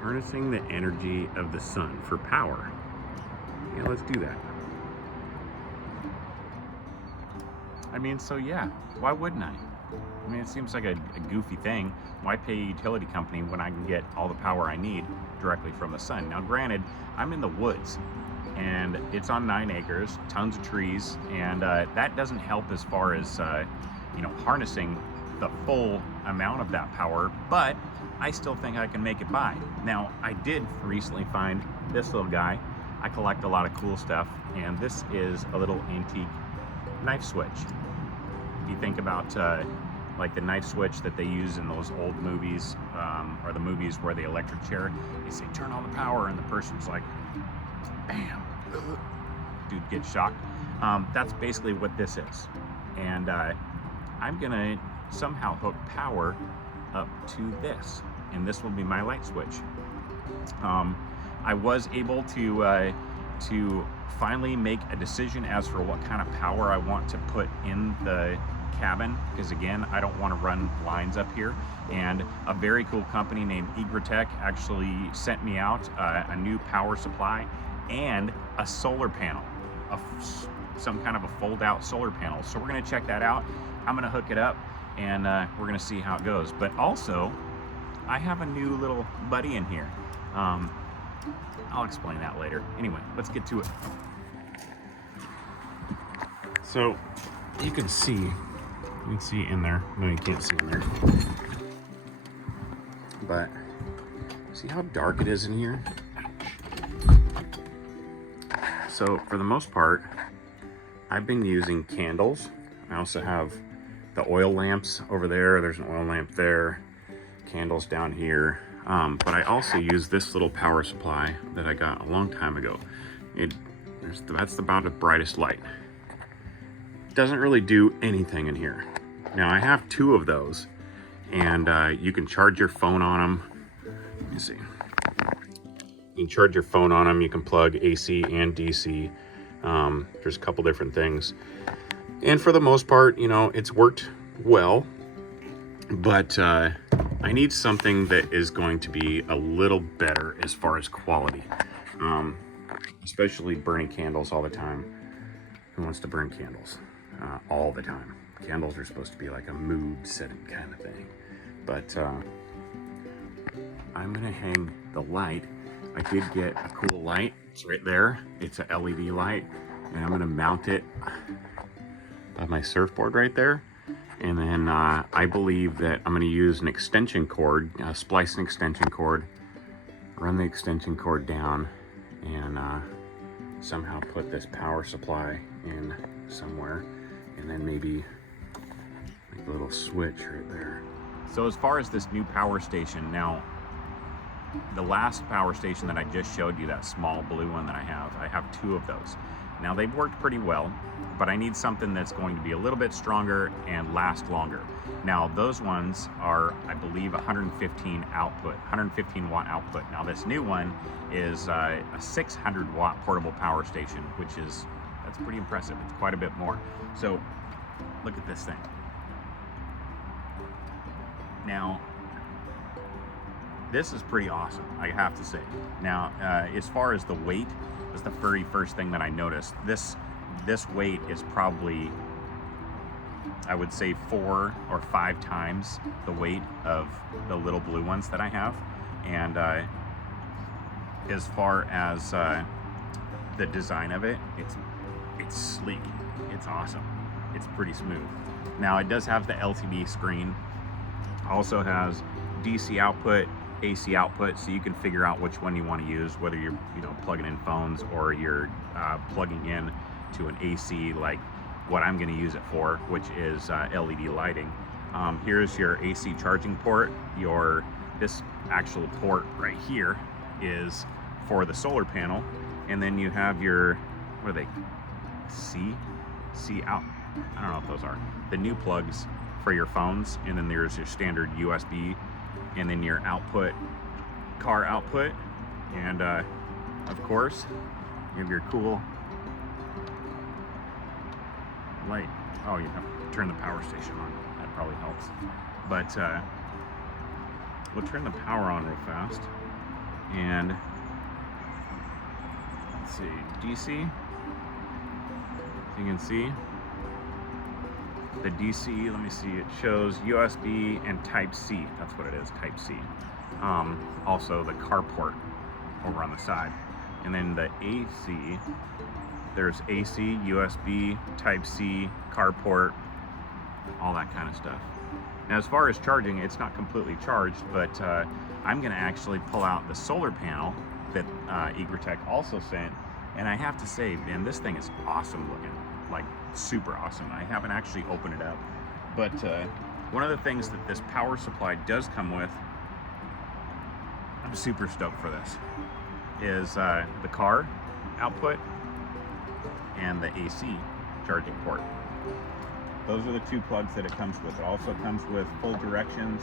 Harnessing the energy of the sun for power. Yeah, let's do that. I mean, so yeah, why wouldn't I? I mean, it seems like a goofy thing. Why pay a utility company when I can get all the power I need directly from the sun? Now, granted, I'm in the woods, and it's on 9 acres, tons of trees, and that doesn't help as far as harnessing the full amount of that power, but I still think I can make it by. Now, I did recently find this little guy. I collect a lot of cool stuff, and this is a little antique knife switch. If you think about like the knife switch that they use in those old movies, or the movies where the electric chair, they say turn on the power, and the person's like, bam, dude gets shocked. That's basically what this is, and I'm gonna somehow hook power up to this, and this will be my light switch. I was able to finally make a decision as for what kind of power I want to put in the cabin, because again, I don't want to run lines up here. And a very cool company named Egratech actually sent me out a new power supply and a solar panel, some kind of a fold-out solar panel. So we're going to check that out. I'm going to hook it up, and we're going to see how it goes. But also, I have a new little buddy in here. I'll explain that later. Anyway, let's get to it. So you can see in there. No, you can't see in there. But see how dark it is in here? So for the most part, I've been using candles. I also have the oil lamps over there. There's an oil lamp there. Candles down here. But I also use this little power supply that I got a long time ago. That's about the brightest light. Doesn't really do anything in here. Now I have 2 of those, and you can charge your phone on them. Let me see. You can charge your phone on them. You can plug AC and DC. There's a couple different things, and for the most part, it's worked well. But I need something that is going to be a little better as far as quality, especially burning candles all the time. Who wants to burn candles all the time? Candles are supposed to be like a mood setting kind of thing. But I'm gonna hang the light. I did get a cool light. It's right there. It's a LED light, and I'm gonna mount it by my surfboard right there. And then I believe that I'm going to use an extension cord, splice an extension cord, run the extension cord down, and somehow put this power supply in somewhere, and then maybe make a little switch right there. So as far as this new power station, now the last power station that I just showed you, that small blue one that I have 2 of those. Now they've worked pretty well, but I need something that's going to be a little bit stronger and last longer. Now those ones are, I believe, 115 watt output. Now this new one is a 600 watt portable power station, that's pretty impressive. It's quite a bit more. So look at this thing. Now this is pretty awesome, I have to say. Now as far as the weight, was the very first thing that I noticed. This weight is probably, I would say, 4 or 5 times the weight of the little blue ones that I have. And as far as the design of it, it's sleek. It's awesome. It's pretty smooth. Now it does have the LCD screen. Also has DC output, AC output, so you can figure out which one you want to use, whether you're plugging in phones or you're plugging in to an AC, like what I'm going to use it for, which is LED lighting. Here's your AC charging port. This actual port right here is for the solar panel, and then you have your, what are they, C out, I don't know what those are, the new plugs for your phones, and then there's your standard USB, and then your output, car output, and of course you have your cool light. Oh, you have to turn the power station on. That probably helps. But we'll turn the power on real fast. And let's see, DC. You can see the DC, let me see, it shows USB and Type-C. That's what it is, Type-C. Also the carport over on the side. And then the AC, there's AC, USB, Type-C, carport, all that kind of stuff. Now as far as charging, it's not completely charged, but I'm gonna actually pull out the solar panel that Egretech also sent. And I have to say, man, this thing is awesome looking, like super awesome. I haven't actually opened it up, but one of the things that this power supply does come with, I'm super stoked for this, is the car output and the AC charging port. Those are the two plugs that it comes with. It also comes with full directions,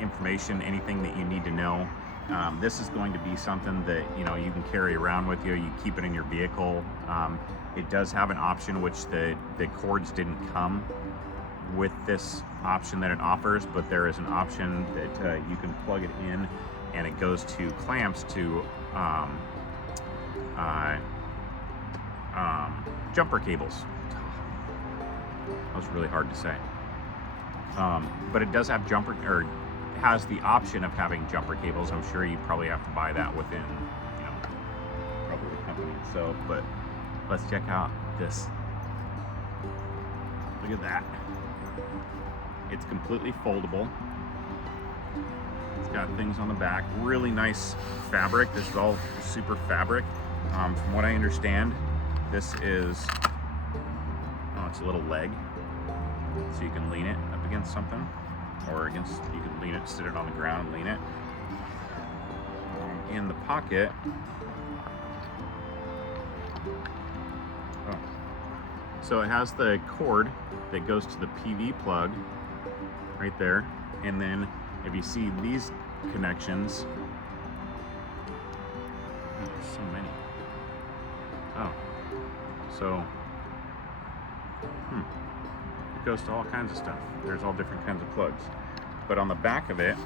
information, anything that you need to know. This is going to be something that you can carry around with you. You keep it in your vehicle. It does have an option, which the cords didn't come with this option that it offers, but there is an option that you can plug it in, and it goes to clamps to jumper cables. That was really hard to say. But it does have has the option of having jumper cables. I'm sure you probably have to buy that within, probably the company itself. But let's check out this. Look at that. It's completely foldable. It's got things on the back. Really nice fabric. This is all super fabric. From what I understand, this is, it's a little leg, so you can lean it up against something, or you can lean it, sit it on the ground and lean it. In the pocket, so it has the cord that goes to the PV plug right there, and then if you see these connections, there's so many. So it goes to all kinds of stuff. There's all different kinds of plugs. But on the back of it,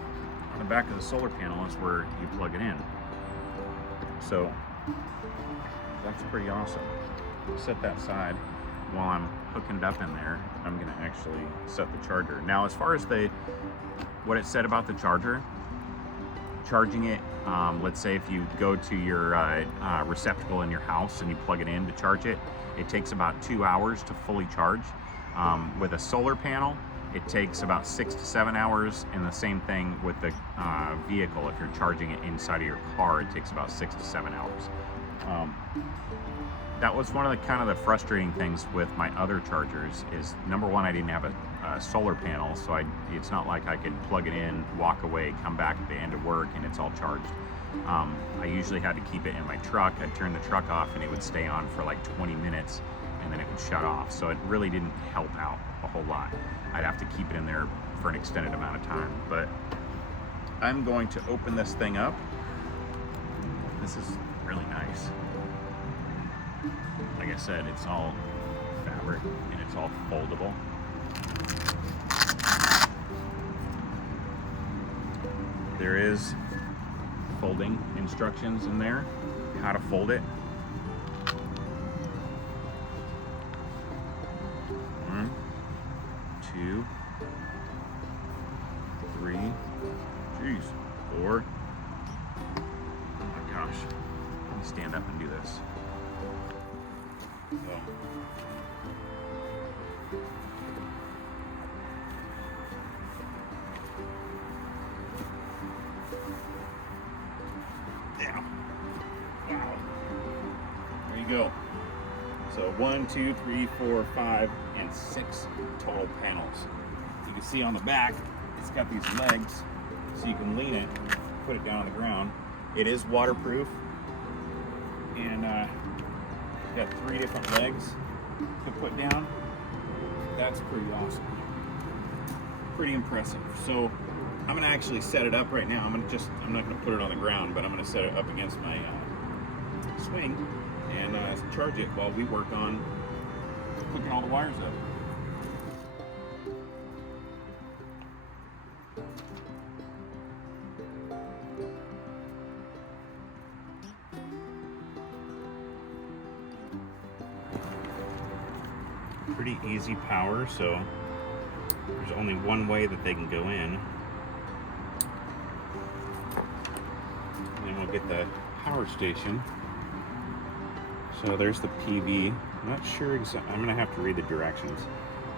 on the back of the solar panel is where you plug it in. So that's pretty awesome. Set that aside. While I'm hooking it up in there, I'm gonna actually set the charger. Now, as far as what it said about the charger, charging it, let's say if you go to your receptacle in your house and you plug it in to charge it, it takes about 2 hours to fully charge. With a solar panel, it takes about 6 to 7 hours, and the same thing with the vehicle. If you're charging it inside of your car, it takes about 6 to 7 hours. That was one of the frustrating things with my other chargers is, number one, I didn't have a solar panel, so it's not like I could plug it in, walk away, come back at the end of work, and it's all charged. I usually had to keep it in my truck. I'd turn the truck off and it would stay on for like 20 minutes and then it would shut off. So it really didn't help out a whole lot. I'd have to keep it in there for an extended amount of time. But I'm going to open this thing up. This is really nice. Like I said, it's all fabric and it's all foldable. There is folding instructions in there, how to fold it. 1, 2, 3, jeez, 4. Oh my gosh, let me stand up and do this. So. Yeah. Wow. There you go. So 1, 2, 3, 4, 5, and 6 total panels. You can see on the back, it's got these legs, so you can lean it, put it down on the ground. It is waterproof, and got 3 different legs to put down. That's pretty awesome. Pretty impressive. So I'm gonna actually set it up right now. I'm not gonna put it on the ground, but I'm gonna set it up against my swing and charge it while we work on hooking all the wires up. pretty easy power, so there's only one way that they can go in. And then we'll get the power station. So there's the PV. I'm not sure exactly. I'm going to have to read the directions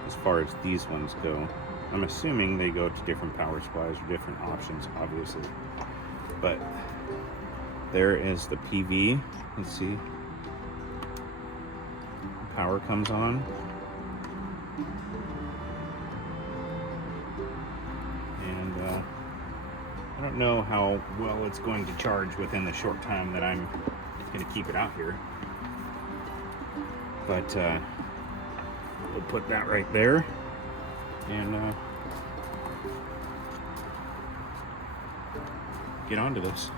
as far as these ones go. I'm assuming they go to different power supplies or different options, obviously. But there is the PV. Let's see. Power comes on. And I don't know how well it's going to charge within the short time that I'm going to keep it out here. But we'll put that right there. And get onto this.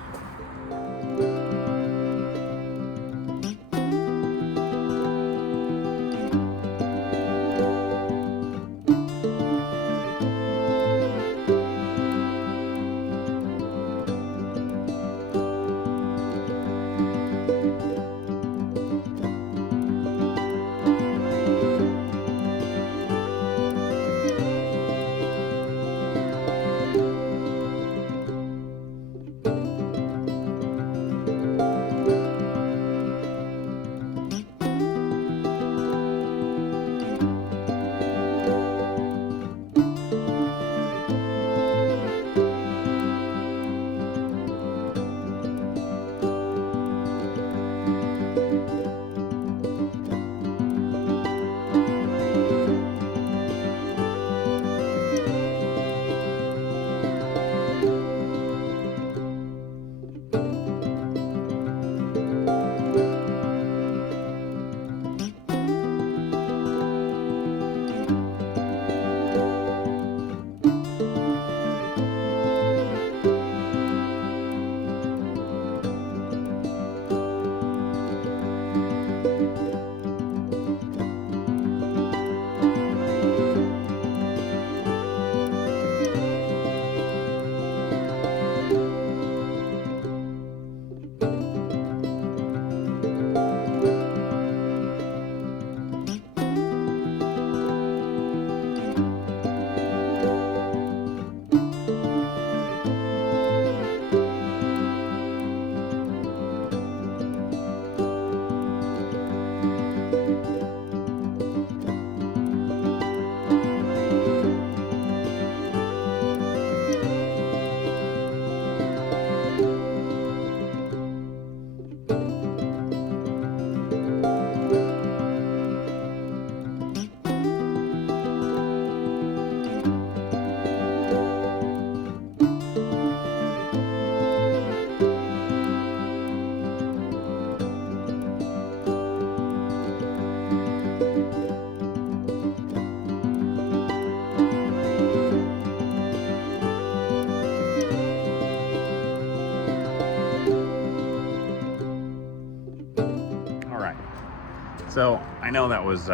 So I know that was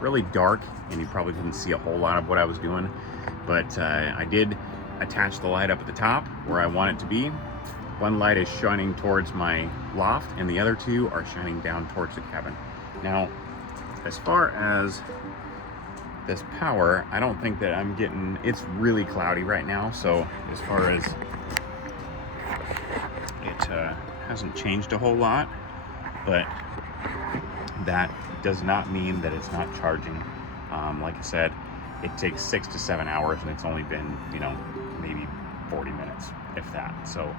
really dark and you probably couldn't see a whole lot of what I was doing, but I did attach the light up at the top where I want it to be. One light is shining towards my loft and the other two are shining down towards the cabin. Now, as far as this power, I don't think that I'm getting, it's really cloudy right now, so as far as it hasn't changed a whole lot, but that does not mean that it's not charging. Like I said, it takes 6 to 7 hours and it's only been, maybe 40 minutes, if that. So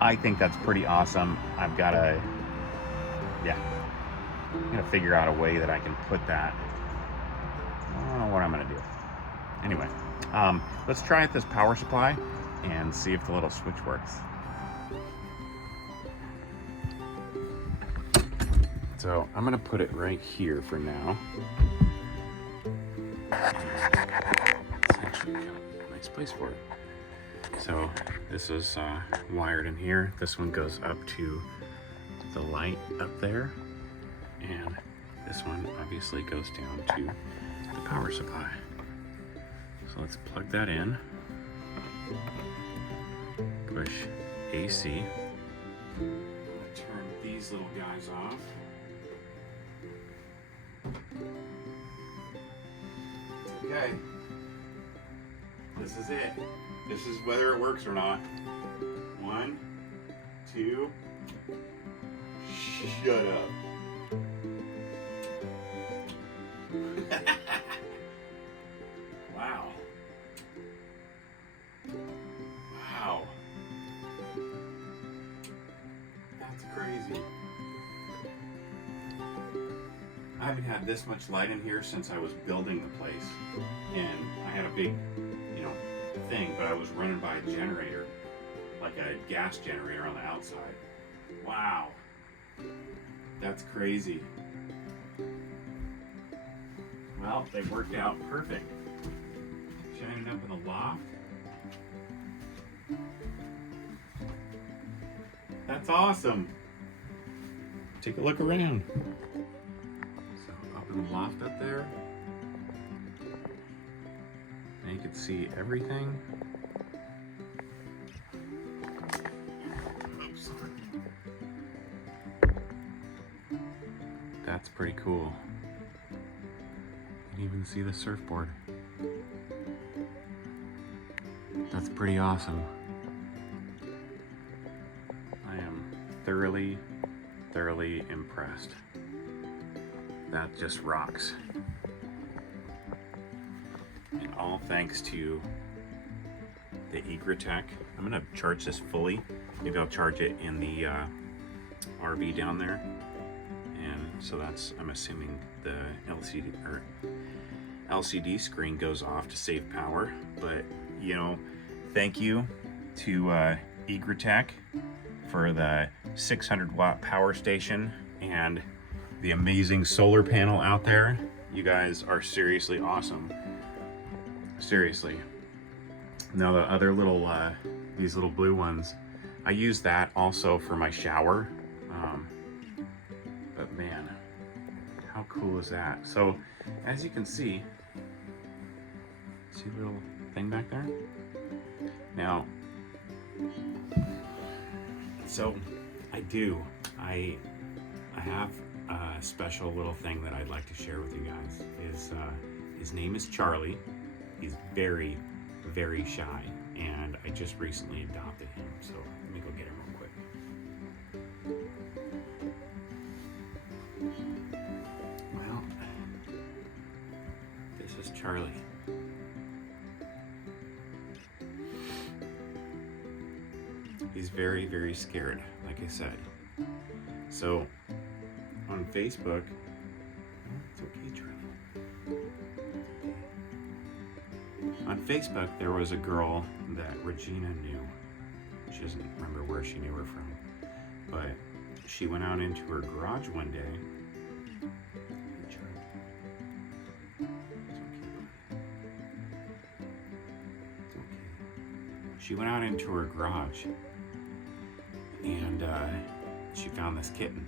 I think that's pretty awesome. I'm gonna figure out a way that I can put that. I don't know what I'm gonna do. Anyway, let's try out this power supply and see if the little switch works. So I'm gonna put it right here for now. It's actually kind of a nice place for it. So this is wired in here. This one goes up to the light up there. And this one obviously goes down to the power supply. So let's plug that in. Push AC. Turn these little guys off. Okay. This is it. This is whether it works or not. 1, 2. Shut up. Wow. Wow. That's crazy. I haven't had this much light in here since I was building the place. And I had a big, thing, but I was running by a generator, like a gas generator on the outside. Wow. That's crazy. Well, they worked out perfect. Shining up in the loft. That's awesome. Take a look around. So up in the loft up there, and you can see everything. Oops, sorry. That's pretty cool. You can even see the surfboard. That's pretty awesome. I am thoroughly impressed. That just rocks. And all thanks to the Egratech. I'm gonna charge this fully. Maybe I'll charge it in the RV down there. And so that's, I'm assuming the LCD screen goes off to save power. But thank you to Egratech for the 600 watt power station and the amazing solar panel out there. You guys are seriously awesome. Seriously. Now the other little, these little blue ones, I use that also for my shower. But man, how cool is that? So as you can see the little thing back there? Now, so I have a special little thing that I'd like to share with you guys. His name is Charlie. He's very, very shy, and I just recently adopted him. So let me go get him real quick. Well, this is Charlie. He's very, very scared, like I said. So on Facebook, it's okay, Charlie. On Facebook, there was a girl that Regina knew. She doesn't remember where she knew her from, but she went out into her garage one day. Hey, Charlie. It's okay, buddy. It's okay. She went out into her garage and she found this kitten.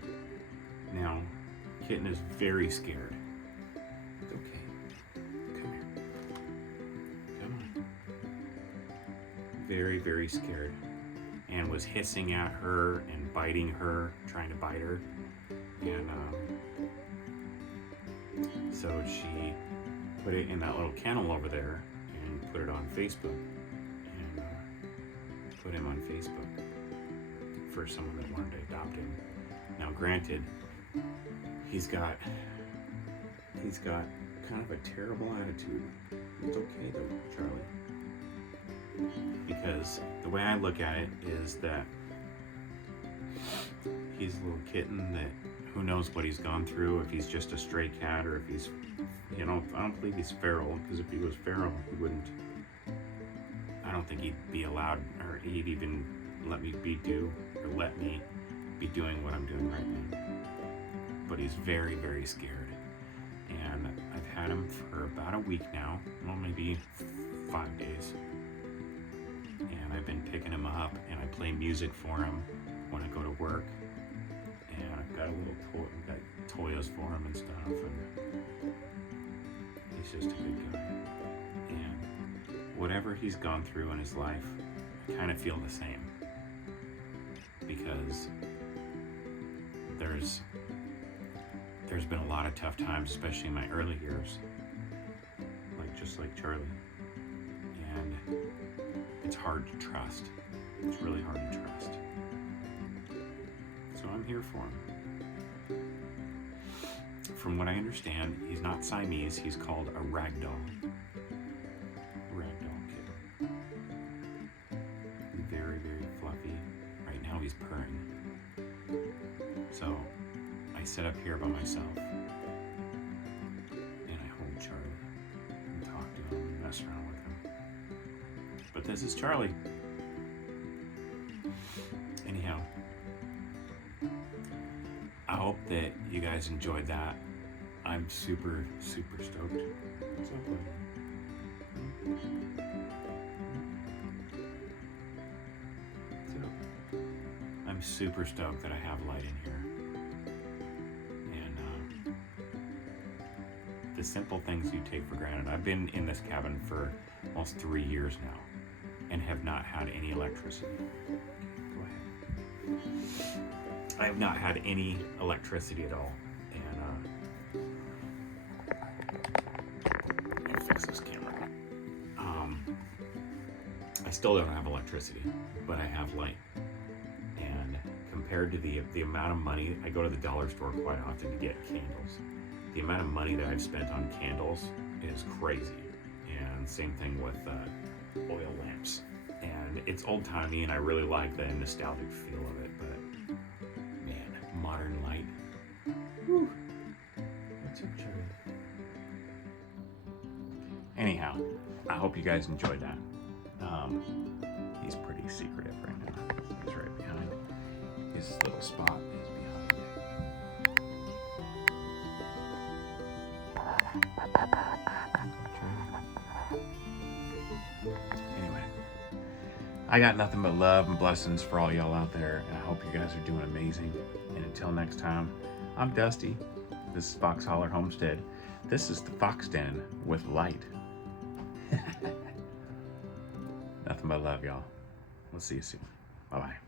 Now, kitten is very scared. It's okay. Come here. Come on. Very, very scared. And was hissing at her and biting her, trying to bite her. And so she put it in that little kennel over there and put it on Facebook. And put him on Facebook for someone that wanted to adopt him. Now, granted, he's got kind of a terrible attitude. It's okay though, Charlie. Because the way I look at it is that he's a little kitten that who knows what he's gone through, if he's just a stray cat or if he's, I don't believe he's feral, because if he was feral, he wouldn't, I don't think he'd be allowed, or he'd even let me be doing what I'm doing right now. But he's very, very scared. And I've had him for about a week now, well, maybe 5 days. And I've been picking him up and I play music for him when I go to work. And I've got toys for him and stuff. And he's just a good guy. And whatever he's gone through in his life, I kind of feel the same. Because there's been a lot of tough times, especially in my early years, like just just like Charlie. And it's hard to trust. It's really hard to trust. So I'm here for him. From what I understand, he's not Siamese, he's called a ragdoll. Ragdoll kid. Very, very fluffy. Right now he's purring. So I sit up here by myself and I hold Charlie and talk to him and mess around with him. But this is Charlie. Anyhow, I hope that you guys enjoyed that. I'm super, super stoked. What's up, buddy? So, I'm super stoked that I have light in here. And the simple things you take for granted. I've been in this cabin for almost 3 years now and have not had any electricity. Go ahead. I have not had any electricity at all. Let me fix this camera. I still don't have electricity, but I have light. And compared to the amount of money, I go to the dollar store quite often to get candles. The amount of money that I've spent on candles is crazy. And same thing with oil lamps. And it's old-timey, and I really like the nostalgic feel of it, but man, modern light. Whew. What's up, Charlie? Anyhow, I hope you guys enjoyed that. He's pretty secretive right now. He's right behind. His little spot is behind it. Anyway, I got nothing but love and blessings for all y'all out there, and I hope you guys are doing amazing. And until next time, I'm Dusty. This is Holler Homestead. This is the Fox Den with light. Nothing but love, y'all. We'll see you soon. Bye-bye.